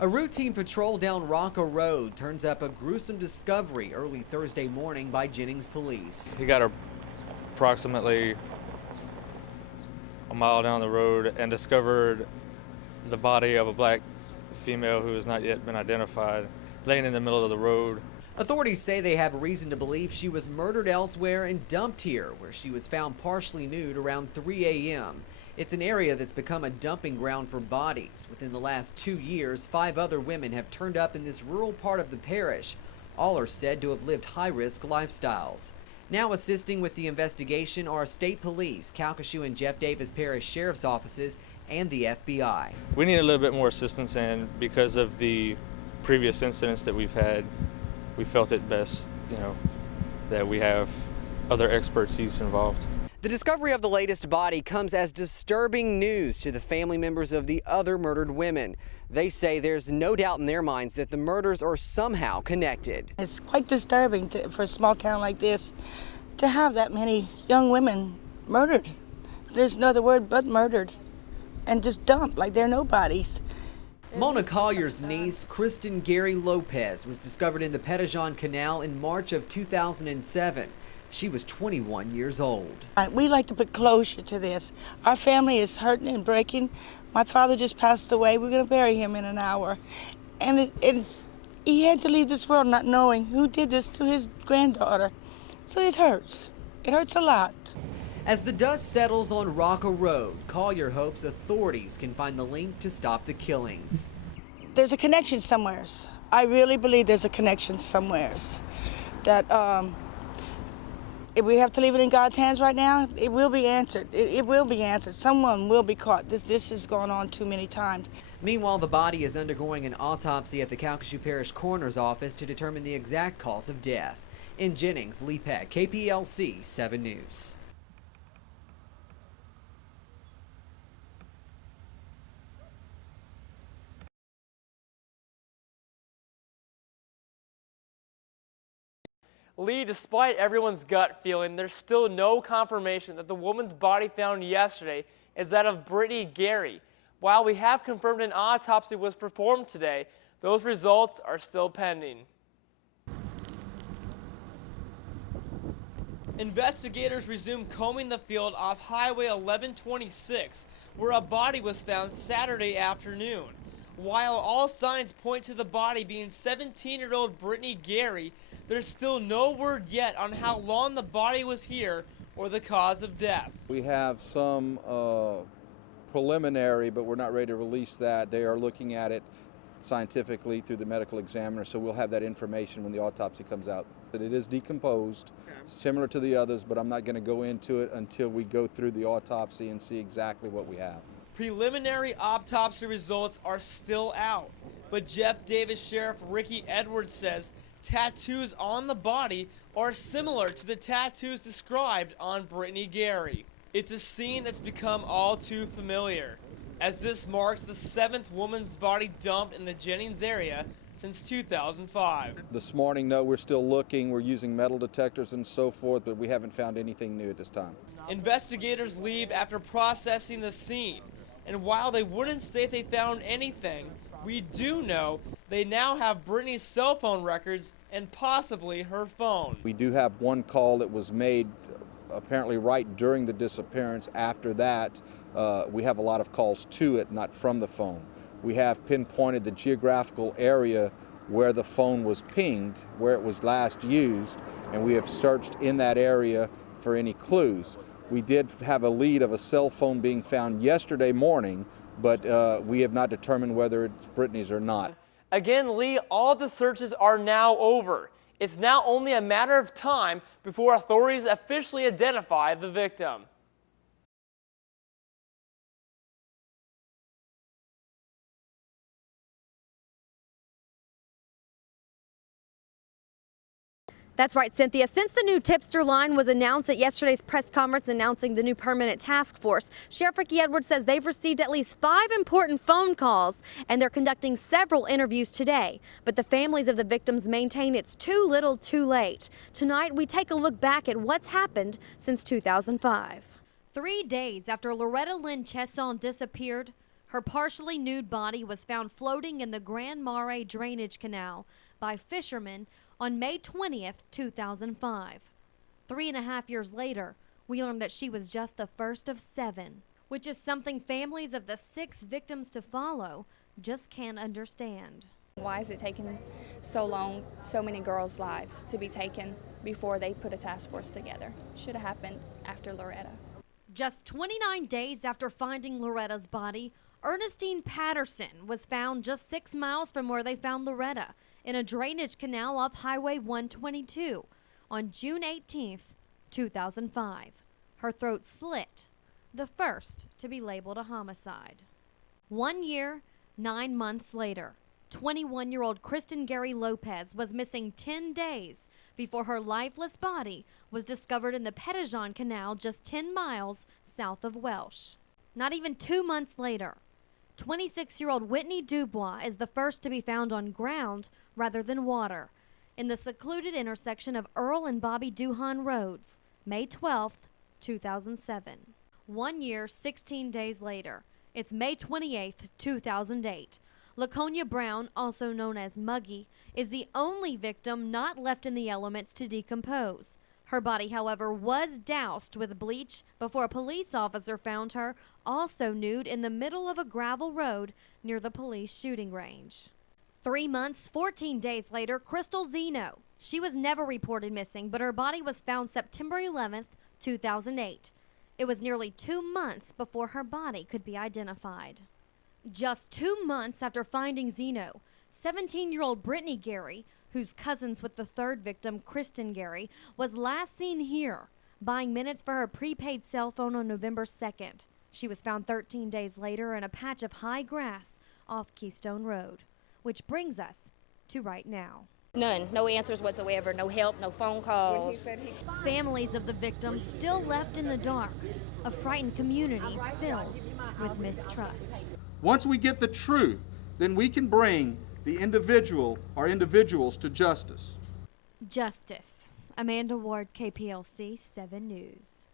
A routine patrol down Rocca Road turns up a gruesome discovery early Thursday morning by Jennings police. He got approximately a mile down the road and discovered the body of a black female who has not yet been identified, laying in the middle of the road. Authorities say they have reason to believe she was murdered elsewhere and dumped here, where she was found partially nude around 3 a.m. It's an area that's become a dumping ground for bodies. Within the last 2 years, 5 other women have turned up in this rural part of the parish. All are said to have lived high-risk lifestyles. Now assisting with the investigation are state police, Calcasieu and Jeff Davis Parish Sheriff's offices, and the FBI. We need a little bit more assistance, and because of the previous incidents that we've had, we felt it best, that we have other expertise involved. The discovery of the latest body comes as disturbing news to the family members of the other murdered women. They say there's no doubt in their minds that the murders are somehow connected. It's quite disturbing for a small town like this to have that many young women murdered. There's no other word but murdered, and just dumped like they're nobodies. Mona Collier's niece, Kristen Gary Lopez, was discovered in the Petitjean Canal in March of 2007. She was 21 years old. We like to put closure to this. Our family is hurting and breaking. My father just passed away. We're going to bury him in an hour. And he had to leave this world not knowing who did this to his granddaughter. So it hurts. It hurts a lot. As the dust settles on Rocca Road, Collier hopes authorities can find the link to stop the killings. There's a connection somewheres. I really believe there's a connection somewheres. That if we have to leave it in God's hands right now, it will be answered. It will be answered. Someone will be caught. This has gone on too many times. Meanwhile, the body is undergoing an autopsy at the Calcasieu Parish Coroner's Office to determine the exact cause of death. In Jennings, Lee Peck, KPLC 7 News. Lee, despite everyone's gut feeling, there's still no confirmation that the woman's body found yesterday is that of Brittany Gary. While we have confirmed an autopsy was performed today, those results are still pending. Investigators resumed combing the field off Highway 1126, where a body was found Saturday afternoon. While all signs point to the body being 17-year-old Brittany Gary, there's still no word yet on how long the body was here or the cause of death. We have some preliminary, but we're not ready to release that. They are looking at it scientifically through the medical examiner, so we'll have that information when the autopsy comes out. That it is decomposed, similar to the others, but I'm not going to go into it until we go through the autopsy and see exactly what we have. Preliminary autopsy results are still out, but Jeff Davis Sheriff Ricky Edwards says tattoos on the body are similar to the tattoos described on Brittany Gary. It's a scene that's become all too familiar, as this marks the 7th woman's body dumped in the Jennings area since 2005. This morning, no, we're still looking. We're using metal detectors and so forth, but we haven't found anything new at this time. Investigators leave after processing the scene, and while they wouldn't say if they found anything, we do know they now have Brittany's cell phone records and possibly her phone. We do have one call that was made apparently right during the disappearance. After that, we have a lot of calls to it, not from the phone. We have pinpointed the geographical area where the phone was pinged, where it was last used, and we have searched in that area for any clues. We did have a lead of a cell phone being found yesterday morning, but we have not determined whether it's Brittany's or not. Again, Lee, all of the searches are now over. It's now only a matter of time before authorities officially identify the victim. That's right, Cynthia. Since the new tipster line was announced at yesterday's press conference announcing the new permanent task force, Sheriff Ricky Edwards says they've received at least 5 important phone calls, and they're conducting several interviews today. But the families of the victims maintain it's too little too late. Tonight, we take a look back at what's happened since 2005. 3 days after Loretta Lynn Chesson disappeared, Her partially nude body was found floating in the Grand Marais drainage canal by fishermen on May 20th, 2005. 3.5 years later, we learned that she was just the first of 7, which is something families of the 6 victims to follow just can't understand. Why is it taking so long, so many girls' lives to be taken before they put a task force together? Should have happened after Loretta. Just 29 days after finding Loretta's body, Ernestine Patterson was found just 6 miles from where they found Loretta in a drainage canal off Highway 122 on June 18th, 2005. Her throat slit, the first to be labeled a homicide. 1 year, 9 months later, 21-year-old Kristen Gary Lopez was missing 10 days before her lifeless body was discovered in the Petitjean Canal just 10 miles south of Welsh. Not even 2 months later, 26-year-old Whitney Dubois is the first to be found on ground rather than water in the secluded intersection of Earl and Bobby Duhan Roads, May 12th, 2007. 1 year, 16 days later, it's May 28th, 2008. Laconia Brown, also known as Muggy, is the only victim not left in the elements to decompose. Her body, however, was doused with bleach before a police officer found her also nude in the middle of a gravel road near the police shooting range. 3 months, 14 days later, Crystal Zeno. She was never reported missing, but her body was found September 11th, 2008. It was nearly 2 months before her body could be identified. Just 2 months after finding Zeno, 17-year-old Brittany Gary, who's cousins with the third victim, Kristen Gary, was last seen here, buying minutes for her prepaid cell phone on November 2nd. She was found 13 days later in a patch of high grass off Keystone Road, which brings us to right now. None. No answers whatsoever. No help, no phone calls. Families of the victims still left in the dark, a frightened community filled with mistrust. Once we get the truth, then we can bring the individual or individuals to justice. Justice. Amanda Ward, KPLC 7 News.